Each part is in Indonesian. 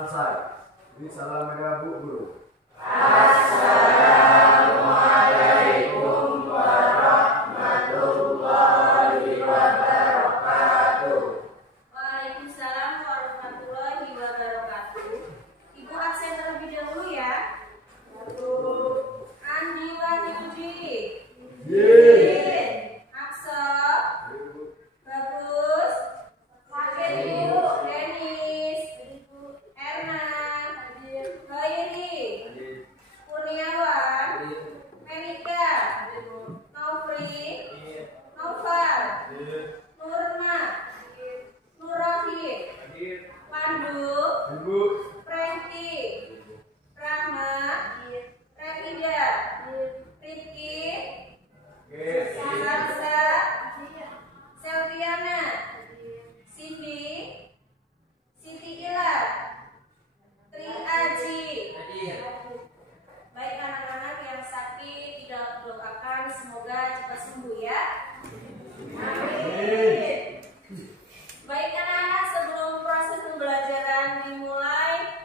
selesai. Beri salam mereka Bu Guru. Assalamualaikum warahmatullahi wabarakatuh. Waalaikumsalam warahmatullahi wabarakatuh. Ibu absen terlebih dahulu ya. Andi Wahyudi. Aksel. Bagus. Hadir Ibu. Denis. Erna. Khairi. Kurniawan. Menika. Naufri. Noval. Nurma. Nurrohim. Pandu. Prenti. Rahma. Rafida. Rifki. Salsa. Selviana. Siti. Siti Ila. Tri Aji. Baik anak-anak yang sakit tidak doakan semoga cepat sembuh ya. Amin. Baik anak-anak, sebelum proses pembelajaran dimulai,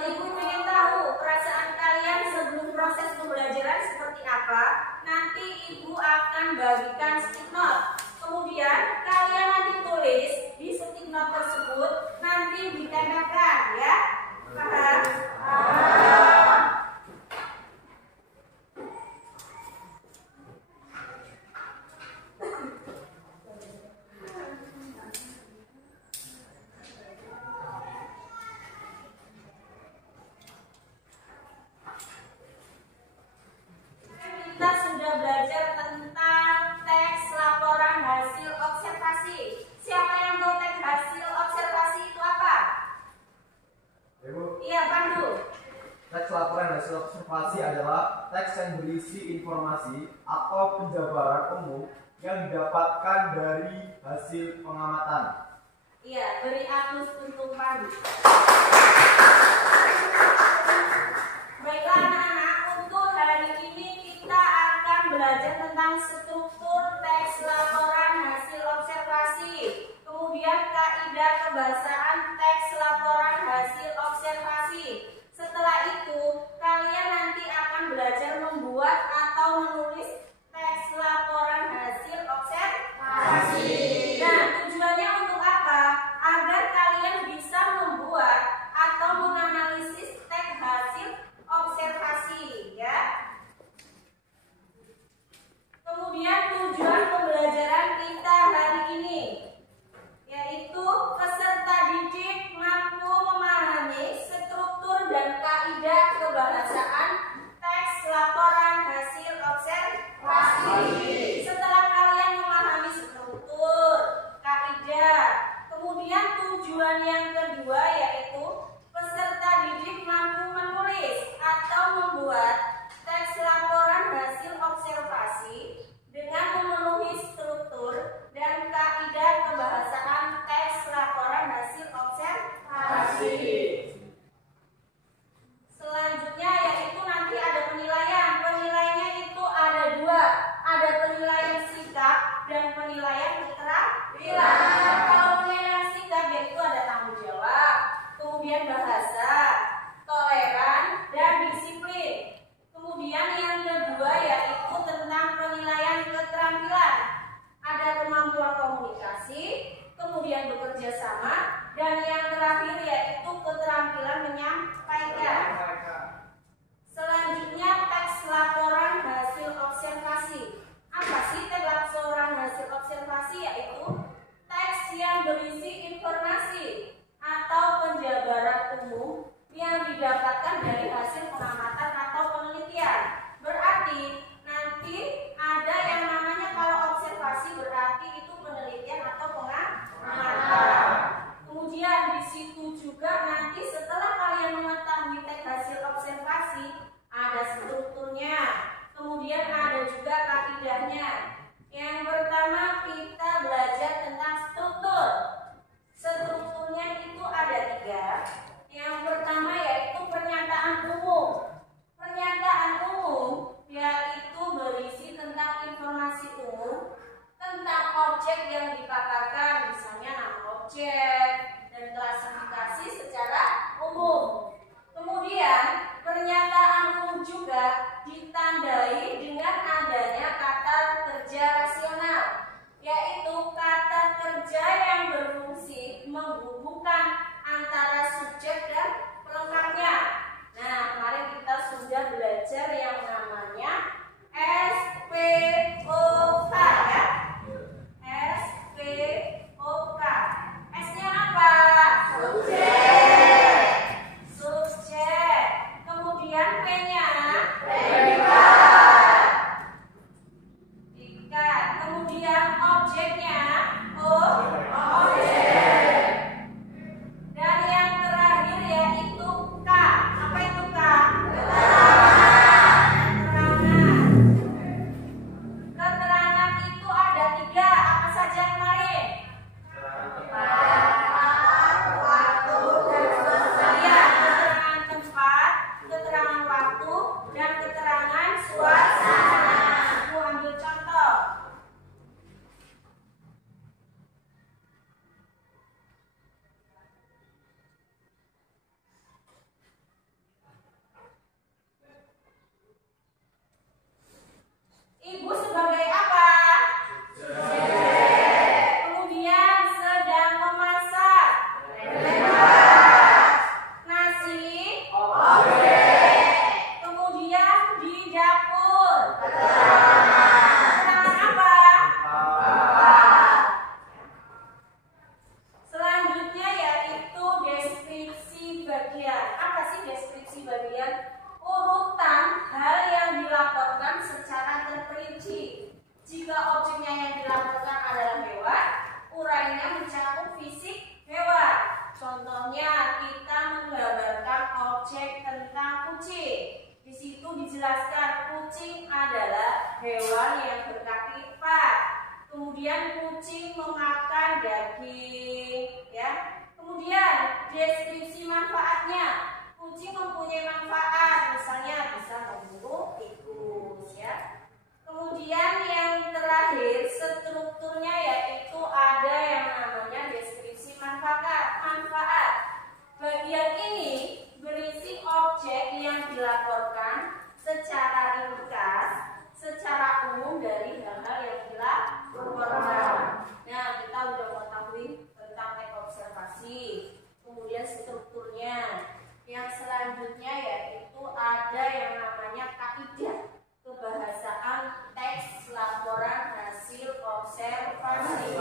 Ibu ingin tahu perasaan kalian sebelum proses pembelajaran seperti apa. Nanti Ibu akan bagikan stick note. Kemudian kalian nanti tulis di stick note tersebut, nanti ditempelkan ya. Paham? Kita sudah belajar tentang teks laporan hasil observasi. Siapa yang tahu teks hasil observasi itu apa? Ibu, Iya, Pandu. teks laporan hasil observasi adalah teks yang berisi informasi atau penjabaran umum yang didapatkan dari hasil pengamatan. Iya, beri aplaus untuk Pandu. Baiklah anak-anak, untuk hari ini kita akan belajar tentang struktur teks laporan hasil observasi. Kemudian kaidah kebahasaan teks laporan hasil observasi. Setelah itu, kalian nanti akan belajar membuat atau menulis teks laporan hasil observasi. Nah, tujuannya untuk apa? Agar kalian bisa membuat atau menganalisis teks hasil observasi, ya. Kemudian tujuan pembelajaran kita hari ini yaitu peserta didik mampu memahami struktur dan kaidah kebahasaan teks laporan hasil observasi. Setelah kalian memahami struktur, kaidah, kemudian tujuan yang kedua yaitu peserta didik mampu menulis atau membuat teks laporan hasil observasi dengan memenuhi struktur dan kaidah kebahasaan teks laporan hasil observasi. Selanjutnya yaitu nanti ada penilaian. Penilaiannya itu ada dua, ada penilaian sikap dan penilaian keterampilan. Kalau penilaian sikap yaitu ada tanggung jawab, kemudian bahasa, toleran, dan disiplin. Kemudian yang kedua yaitu tentang penilaian keterampilan. Ada kemampuan komunikasi, kemudian bekerja sama, dan yang terakhir yaitu keterampilan menyampaikan. Selanjutnya teks laporan hasil observasi. Apa sih teks laporan hasil observasi? Yaitu teks yang berisi informasi atau penjabaran umum yang didapatkan dari hasil pengamatan atau penelitian. Berarti nanti ada yang namanya kalau observasi berarti itu penelitian atau pengamatan. Kemudian di situ juga nanti setelah kalian mengetahui teks hasil observasi ada strukturnya, kemudian ada juga kaidahnya. Yang pertama kita belajar tentang struktur. Strukturnya itu ada tiga. Yang pertama yaitu pernyataan kita menggambarkan objek tentang kucing. Di situ dijelaskan kucing adalah hewan yang berkaki 4. Kemudian kucing memakan daging, ya. Kemudian deskripsi manfaatnya. Kucing mempunyai manfaat, misalnya bisa memburu tikus, ya. Kemudian yang terakhir strukturnya yaitu ada yang namanya deskripsi manfaat. Bagian ini berisi objek yang dilaporkan secara ringkas, secara umum dari hal-hal yang dilaporkan. Nah, kita sudah mengetahui tentang teks observasi, kemudian strukturnya. Yang selanjutnya yaitu ada yang namanya kaidah kebahasaan teks laporan hasil observasi.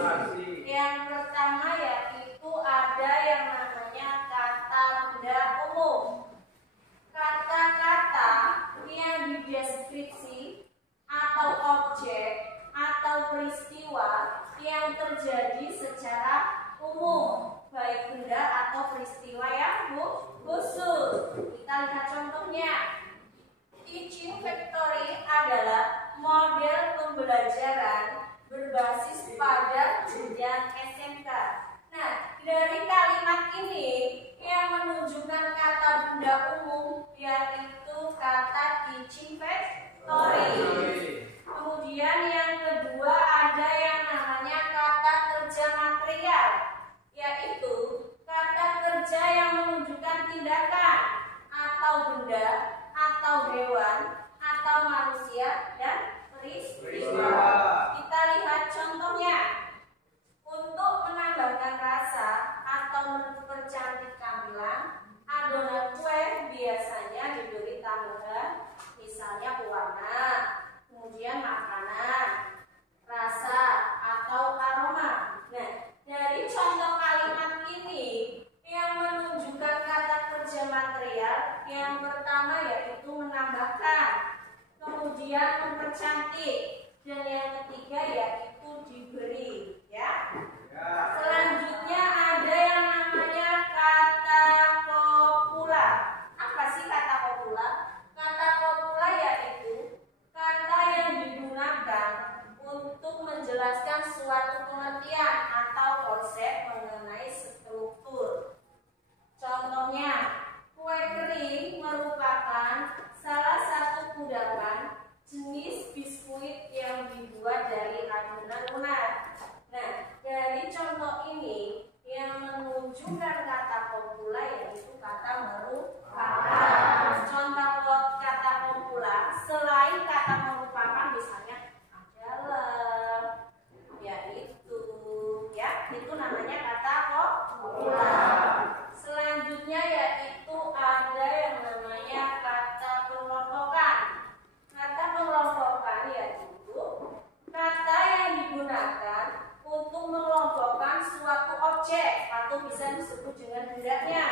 Yang pertama yaitu ada yang namanya kata benda umum. Kata-kata yang dideskripsi atau objek atau peristiwa yang terjadi secara umum, baik benda atau peristiwa yang khusus. Kita lihat contohnya. Teaching Factory adalah model pembelajaran berbasis pada jenjang SMK. Nah, dari kalimat ini yang menunjukkan kata benda umum yaitu kata teaching factory. Kemudian yang kedua ada yang namanya kata kerja material, yaitu kata kerja yang menunjukkan tindakan atau benda atau hewan atau manusia dan peristiwa. Kita lihat contohnya. Untuk menambahkan rasa atau mempercantik tampilan, adonan kue biasanya diberi tambahan, misalnya pewarna, kemudian makanan, rasa atau aroma. Nah, dari contoh kalimat ini yang menunjukkan kata kerja material, yang pertama yaitu menambahkan, kemudian mempercantik, dan yang ketiga yaitu diberi, ya. Selanjutnya ada yang namanya kata kopula. Apa sih kata kopula? Kata kopula yaitu kata yang digunakan untuk menjelaskan suatu pengertian atau konsep mengenai struktur. Contohnya, kue kering merupakan salah satu kudapan jenis biskuit yang dibuat dari adonan lunak. Nah, dari contoh ini yang menunjukkan kata kopula yaitu kata merupakan. Contoh kata kopula selain kata merupakan misalnya adalah, yaitu, ya, itu namanya kata kopula. Selanjutnya yaitu ada yang namanya kata pengelompokan. Kata pengelompokan yaitu kata yang digunakan untuk mengelompokkan suatu objek atau bisa disebut dengan bendanya.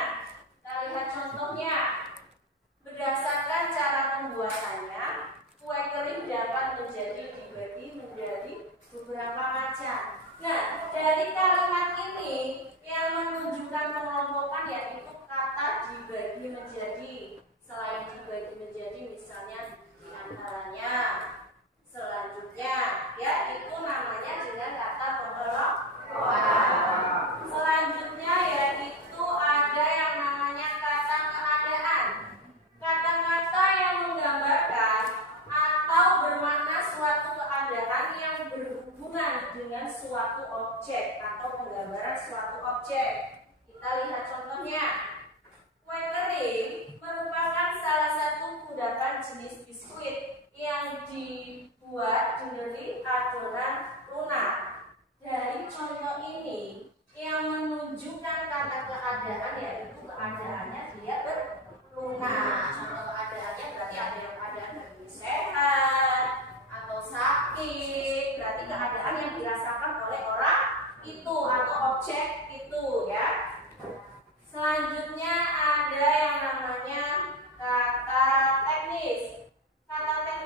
Kita lihat contohnya. Berdasarkan cara pembuatannya, kue kering dapat dibagi menjadi beberapa macam. Nah, dari kalimat ini yang menunjukkan pengelompokan yaitu kata dibagi menjadi. Selain dibagi menjadi, misalnya diantaranya, selanjutnya, ya, itu namanya dengan kata pengelompokan. Selanjutnya yaitu ada yang namanya kata keadaan. Kata-kata yang menggambarkan atau bermakna suatu keadaan yang berhubungan dengan suatu objek atau penggambaran suatu objek. Kita lihat contohnya. Kue kering merupakan salah satu kudapan jenis biskuit yang dibuat dari adonan lunak. Dari contoh ini yang menunjukkan kata keadaan yaitu keadaannya dia berlunak. Contoh keadaannya berarti ada yang keadaan lagi sehat atau sakit, berarti keadaan yang dirasakan oleh orang itu atau objek itu, ya. Selanjutnya ada yang namanya kata teknis. Kata teknis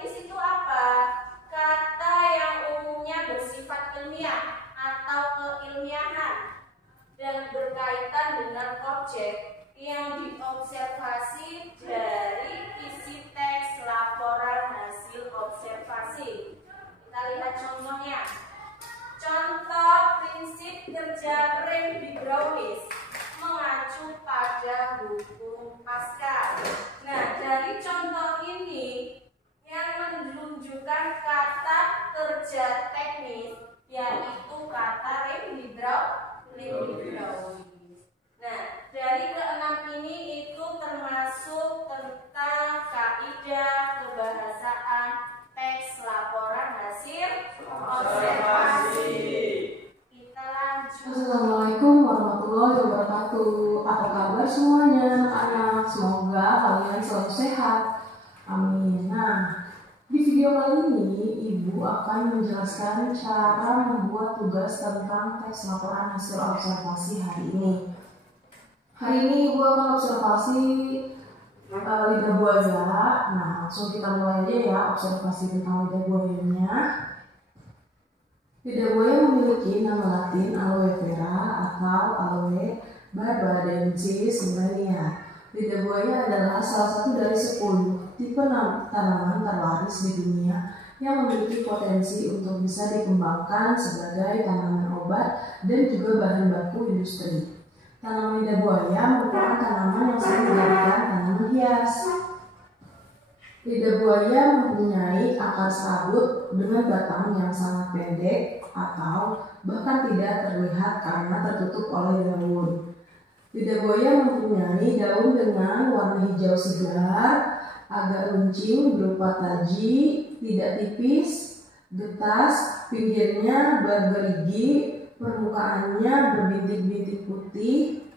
yang diobservasi dari isi teks laporan hasil observasi. Kita lihat contohnya. Contoh prinsip kerja rem hidraulis mengacu pada hukum Pascal. Nah, dari contoh ini yang menunjukkan kata kerja teknis yaitu kata rem hidraulis. Nah, dari keenam ini itu termasuk tentang kaidah kebahasaan teks laporan hasil observasi. Kita lanjut. Assalamualaikum warahmatullahi wabarakatuh. Apa kabar semuanya anak-anak? Semoga kalian selalu sehat. Amin. Nah, di video kali ini Ibu akan menjelaskan cara membuat tugas tentang teks laporan hasil observasi hari ini. Hari ini Ibu akan observasi lidah buaya. Nah, langsung kita mulai aja ya observasi tentang lidah buayanya. Lidah buaya memiliki nama latin aloe vera atau aloe barbadensis Mania. Lidah buaya adalah salah satu dari 10 tipe tanaman terlaris di dunia yang memiliki potensi untuk bisa dikembangkan sebagai tanaman obat dan juga bahan baku industri. Tanaman lidah buaya merupakan tanaman yang sering dijadikan tanaman hias. Lidah buaya mempunyai akar serabut dengan batang yang sangat pendek atau bahkan tidak terlihat karena tertutup oleh daun. Lidah buaya mempunyai daun dengan warna hijau segar, agak runcing berupa taji, tidak tipis, getas, pinggirnya bergerigi, permukaannya berbintik-bintik putih.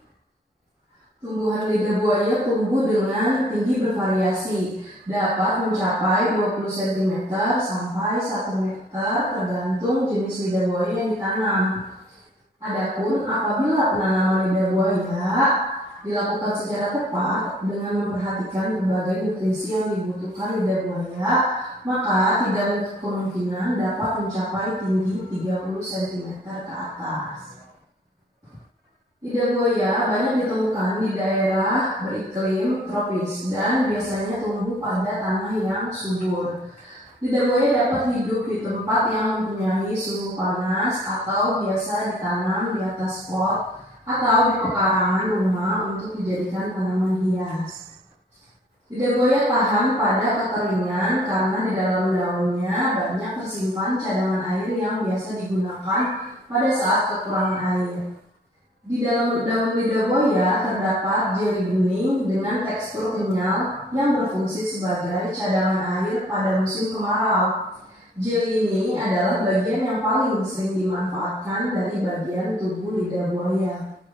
Tumbuhan lidah buaya tumbuh dengan tinggi bervariasi, dapat mencapai 20 cm sampai 1 meter tergantung jenis lidah buaya yang ditanam. Adapun apabila penanaman lidah buaya dilakukan secara tepat dengan memperhatikan berbagai nutrisi yang dibutuhkan lidah buaya, maka tidak menutup kemungkinan dapat mencapai tinggi 30 cm ke atas. Lidah buaya banyak ditemukan di daerah beriklim tropis dan biasanya tumbuh pada tanah yang subur. Lidah buaya dapat hidup di tempat yang mempunyai suhu panas atau biasa ditanam di atas pot atau di pekarangan rumah untuk dijadikan tanaman hias. Lidah buaya tahan pada kekeringan karena di dalam daunnya banyak tersimpan cadangan air yang biasa digunakan pada saat kekurangan air. Di dalam daun lidah buaya terdapat jeli bening dengan tekstur kenyal yang berfungsi sebagai cadangan air pada musim kemarau. Jeli ini adalah bagian yang paling sering dimanfaatkan dari bagian tubuh lidah buaya.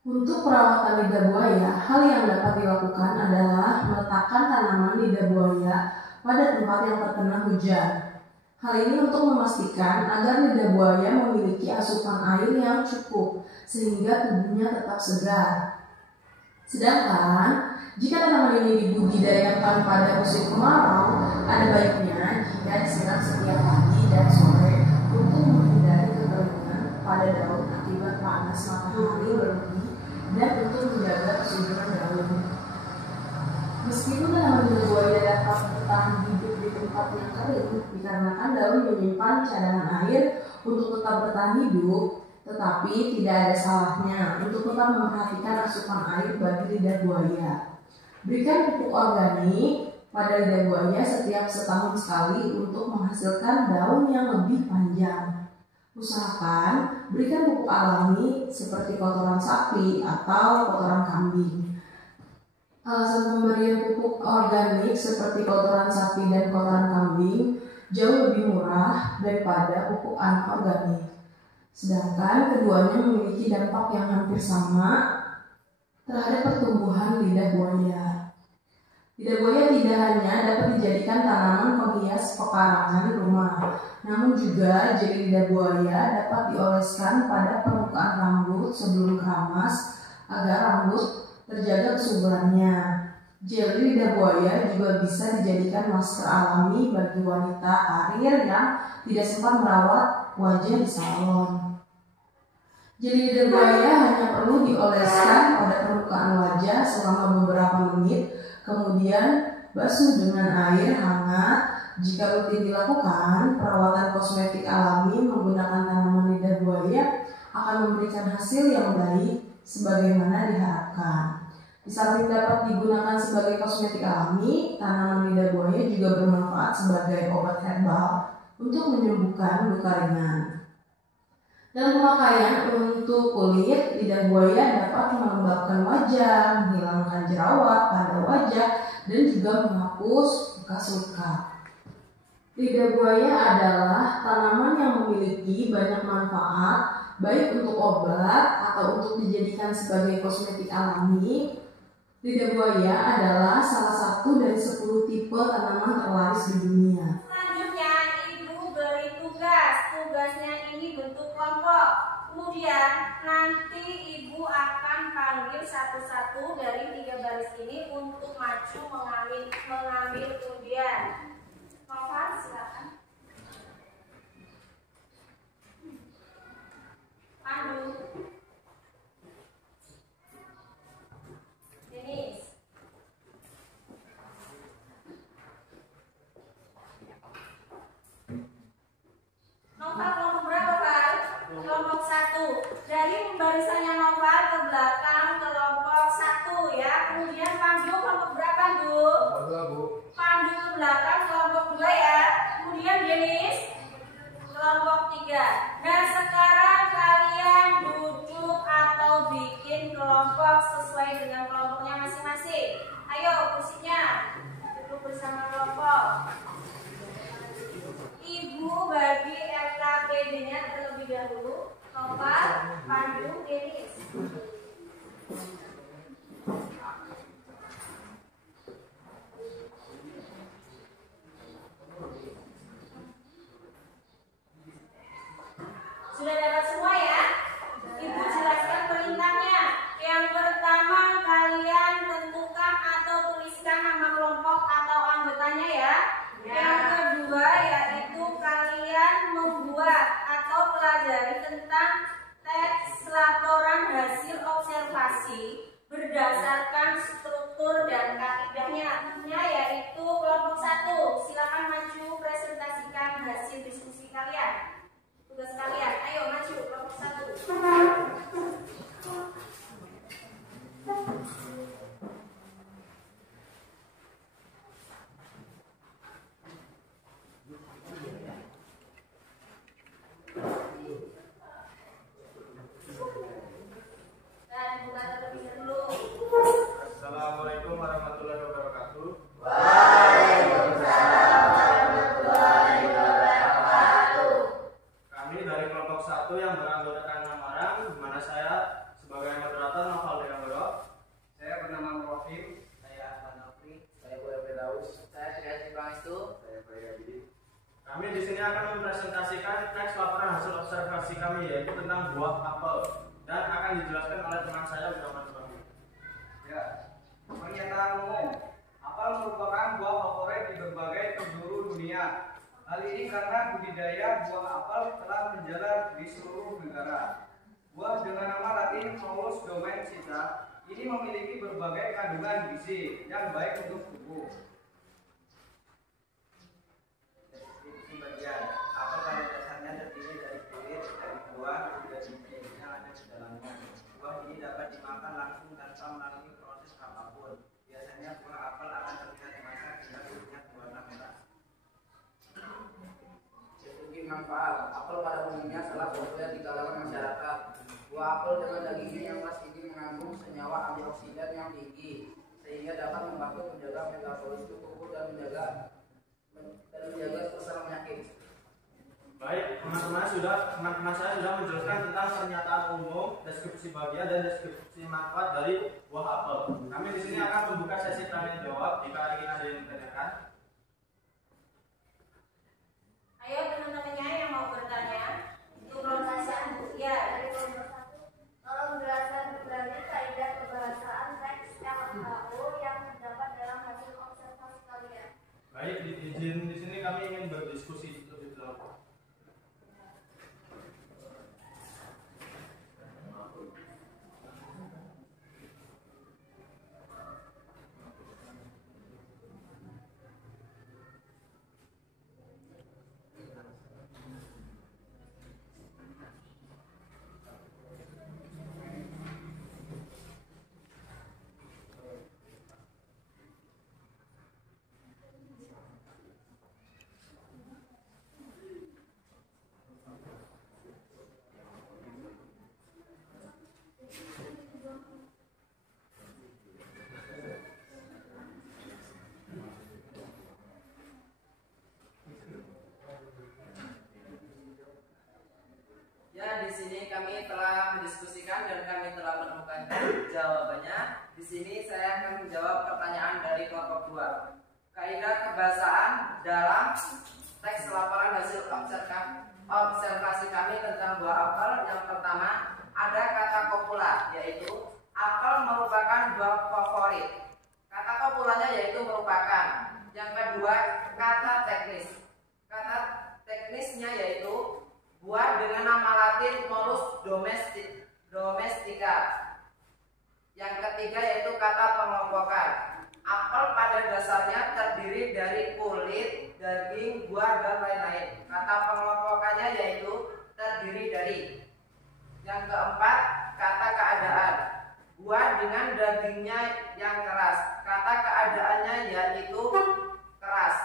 Untuk perawatan lidah buaya, hal yang dapat dilakukan adalah meletakkan tanaman lidah buaya pada tempat yang terkena hujan. Hal ini untuk memastikan agar lidah buaya memiliki asupan air yang cukup sehingga tubuhnya tetap segar. Sedangkan jika tanaman ini dibudidayakan pada musim kemarau, ada baiknya jika disiram setiap pagi dan sore untuk menghindari kekeringan pada daun akibat panas matahari berlebih dan untuk menjaga kesuburan daun. Meskipun tanaman lidah buaya dapat bertahan hidup di tempat yang kering dikarenakan daun menyimpan cadangan air untuk tetap bertahan hidup, tetapi tidak ada salahnya untuk tetap memperhatikan asupan air bagi lidah buaya. Berikan pupuk organik pada lidah buaya setiap setahun sekali untuk menghasilkan daun yang lebih panjang. Usahakan berikan pupuk alami seperti kotoran sapi atau kotoran kambing. Alasan pemberian pupuk organik seperti kotoran sapi dan kotoran kambing jauh lebih murah daripada pupuk anorganik. Sedangkan keduanya memiliki dampak yang hampir sama terhadap pertumbuhan lidah buaya. Lidah buaya tidak hanya dapat dijadikan tanaman penghias pekarangan rumah, namun juga jeli lidah buaya dapat dioleskan pada permukaan rambut sebelum keramas agar rambut terjaga kesuburannya. Jeli lidah buaya juga bisa dijadikan masker alami bagi wanita karir yang tidak sempat merawat wajah di salon. Jeli lidah buaya hanya perlu dioleskan pada permukaan saja selama beberapa menit, kemudian basuh dengan air hangat. Jika rutin dilakukan, perawatan kosmetik alami menggunakan tanaman lidah buaya akan memberikan hasil yang baik sebagaimana diharapkan. Di samping dapat digunakan sebagai kosmetik alami, tanaman lidah buaya juga bermanfaat sebagai obat herbal untuk menyembuhkan luka ringan. Dan pemakaian untuk kulit, lidah buaya dapat melembabkan wajah, menghilangkan jerawat pada wajah, dan juga menghapus bekas luka. Lidah buaya adalah tanaman yang memiliki banyak manfaat, baik untuk obat atau untuk dijadikan sebagai kosmetik alami. Lidah buaya adalah salah satu dari 10 tipe tanaman terlaris di dunia. Selanjutnya, Ibu beri tugas. Tugasnya ini bentuk kelompok. Kemudian nanti Ibu akan panggil satu-satu dari 3 baris ini untuk maju mengambil undian. Noval, silakan. Pandu. Denis. Noval kelompok berapa, Val? Kelompok 1. Dari barisannya Noval ke belakang kelompok 1 ya. Kemudian Pandu kelompok berapa, Pandu? Pandu ke belakang kelompok 2 ya. Kemudian Denis kelompok 3. Nah, sekarang kalian duduk atau bikin kelompok sesuai dengan kelompoknya masing-masing. Ayo kursinya duduk bersama kelompok. Ibu bagi LKPD-nya terlebih dahulu. Noval, Pandu, Denis. Sudah dapat semua ya? Ibu jelaskan perintahnya. Yang pertama, kalian tentukan atau tuliskan nama kelompok atau anggotanya ya. Yang kedua yaitu kalian membuat atau pelajari tentang teks laporan hasil observasi berdasarkan struktur dan kaidahnya, yaitu kelompok 1. Silakan maju presentasikan hasil diskusi kalian. Tugas kalian, ayo maju kelompok 1. Dan buka terlebih dulu. Assalamualaikum warahmatullahi wabarakatuh. Kami dari kelompok 1 yang beranggotakan Namarang, di mana saya sebagai moderator Noval Deangoro. Saya bernama Rohim. Saya Ahmad Nofri. Saya Boya Firdaus. Saya Triasi Pangestu. Saya Fahira Bidi. Kami di sini akan mempresentasikan teks laporan hasil observasi kami, yaitu tentang buah apel, dan akan dijelaskan oleh teman saya Muhammad Bami. Ya, pernyataan umum. Apel merupakan buah favorit di berbagai penjuru dunia. Hal ini karena budidaya buah apel telah menjalar di seluruh negara. Buah dengan nama latin Maulus domestica ini memiliki berbagai kandungan gizi yang baik untuk tubuh. Deskripsi bagian. Apel pada dasarnya terdiri dari kulit, dari buah, dan juga biji yang ada di dalamnya. Buah ini dapat dimakan langsung tanpa melalui proses apapun. Biasanya buah apel akan terlihat dimasak hingga kulitnya berwarna merah. Segi manfaat, apel pada umumnya sangat populer di kalangan masyarakat. Buah apel dengan dagingnya yang khas ini mengandung senyawa antioksidan yang tinggi, sehingga dapat membantu menjaga metabolisme tubuh dan menjaga kekebalan penyakit. Baik, teman-teman saya sudah menjelaskan tentang pernyataan umum, deskripsi bagian, dan deskripsi manfaat dari buah apel. Kami di sini akan membuka sesi tanya jawab jika ingin ada yang ditanyakan. Ayo teman-temannya yang mau bertanya. Untuk kelompok 1. Ya, dari kelompok 1. Tolong jelaskan kembali kaidah kebahasaan teks LHO yang terdapat dalam hasil observasi kalian. Baik, izin di sini kami ingin berdiskusi lebih dalam. semuanya. Di sini saya akan menjawab pertanyaan dari kelompok 2. Kaidah kebahasaan dalam teks laporan hasil observasi kami tentang buah apel. Yang pertama, ada kata kopula, yaitu apel merupakan buah favorit. Kata kopulanya yaitu merupakan. Yang kedua, kata teknis. Kata teknisnya yaitu buah dengan nama Latin Molus domestica. Yang ketiga yaitu kata pengelompokan. Apel pada dasarnya terdiri dari kulit, daging, buah, dan lain-lain. Kata pengelompokannya yaitu terdiri dari. Yang keempat, kata keadaan. Buah dengan dagingnya yang keras. Kata keadaannya yaitu keras.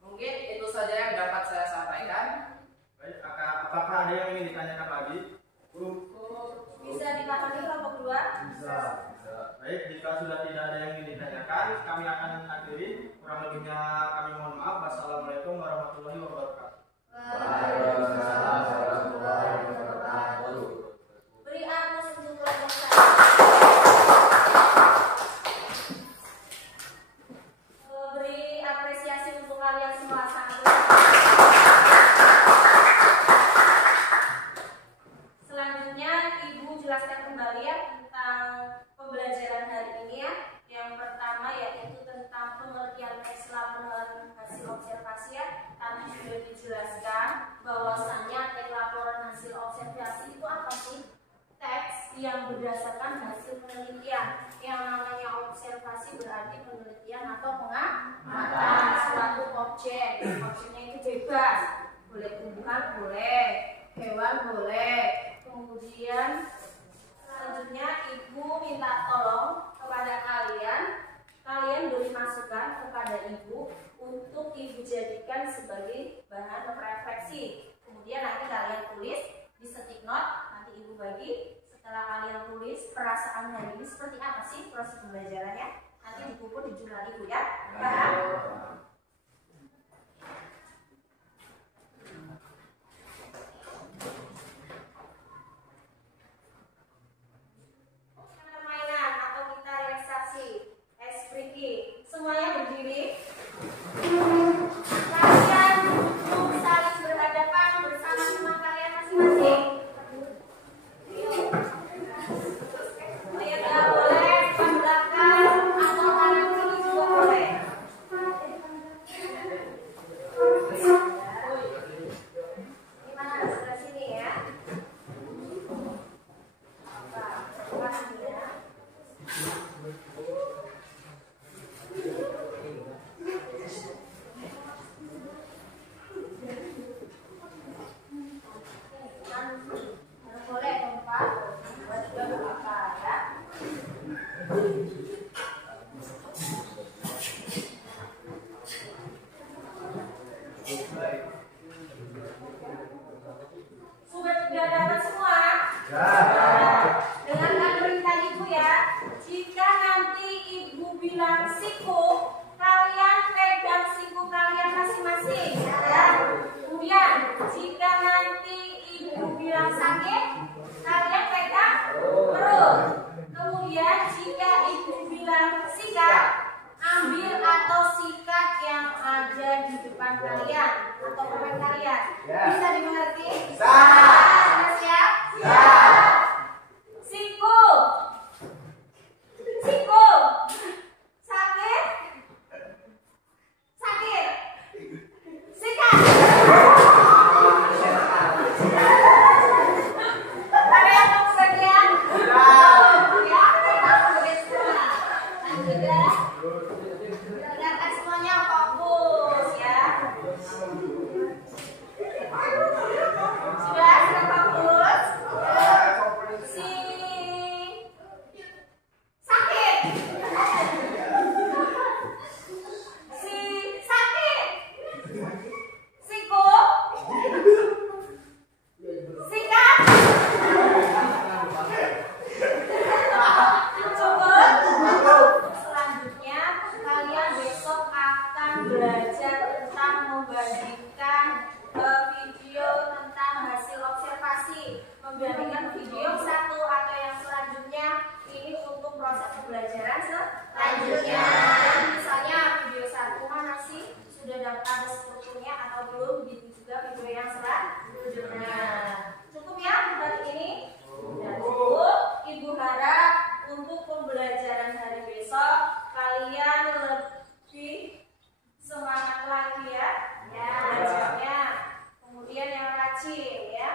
Mungkin itu saja yang dapat saya sampaikan. Baik, apakah ada yang ingin ditanyakan lagi? Bisa dipahami kelompok 2? Bisa. Baik, jika sudah tidak ada yang ingin ditanyakan, kami akan akhiri. Kurang lebihnya kami mohon maaf. Wassalamualaikum warahmatullahi wabarakatuh. Waalaikumsalam warahmatullahi wabarakatuh. Beri aplaus untuk kelompok 1. Beri apresiasi untuk kalian semua, sangat selanjutnya Ibu jelaskan kembali ya tentang pembelajaran hari ini ya. Yang pertama yaitu tentang pengertian teks laporan hasil observasi ya. Tadi sudah dijelaskan bahwasannya teks laporan hasil observasi itu apa sih? Teks yang berdasarkan hasil penelitian. Yang namanya observasi berarti penelitian atau pengamatan suatu objek. Objeknya itu bebas, boleh tumbuhan, boleh hewan, boleh. Kemudian selanjutnya Ibu minta tolong kepada kalian beri masukan kepada Ibu untuk Ibu jadikan sebagai bahan refleksi. Kemudian nanti kalian tulis di stick note, nanti Ibu bagi. Setelah kalian tulis perasaan hari ini seperti apa sih proses pembelajarannya, nanti di buku di jurnal Ibu ya. Paham? Permainan atau kita relaksasi, espriki. Semuanya berdiri. Kalian duduk saling berhadapan bersama teman kalian masing-masing. Tidak boleh ke belakang atau kanan kiri juga boleh. Gimana sebelah sini ya? Apa? Ya. Boleh kompak, buat juga apa ya? Sudah dapat semua? Dengarkan perintah Ibu ya. Jika nanti Ibu bilang siku, kalian pegang siku kalian masing-masing. Ya. Kemudian jika nanti Ibu bilang sakit, kalian pegang perut. Kemudian jika Ibu bilang sikat, ambil atau sikat yang ada di depan kalian atau permen kalian. Bisa dimengerti? Bisa. Sudah siap? Siap. Siku. Siku. Sakit. Sakit. Sikat. Ada yang mau bagian? Ya, kita bagian semua. Lanjut ya. Dengarkan semuanya fokus ya. Sudah fokus? Si sakit. Si sakit. Siku. Sikat. Cukup. Selanjutnya kalian besok akan belajar tentang membandingkan video tentang hasil observasi, membandingkan video satu atau yang selanjutnya. Ini untuk proses pembelajaran selanjutnya. Misalnya video 1 mana sih? Sudah ada strukturnya atau belum? Begitu juga video yang selanjutnya. Cukup ya untuk hari ini? Sudah cukup. Ibu harap untuk pembelajaran hari besok kalian lebih semangat lagi ya belajarnya. Kemudian yang rajin ya.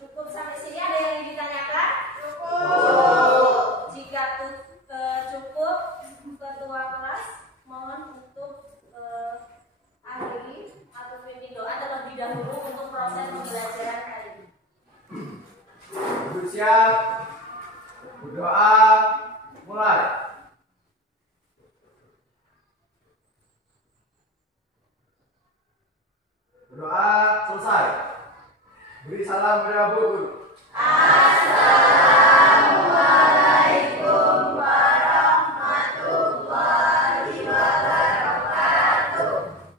Cukup sampai sini, ada yang ditanyakan? Cukup. Jika cukup, ketua kelas mohon untuk akhiri atau pimpin doa terlebih dahulu untuk proses pembelajaran hari ini. Siap. Berdoa mulai. Berdoa selesai. Beri salam kepada guru. Assalamualaikum.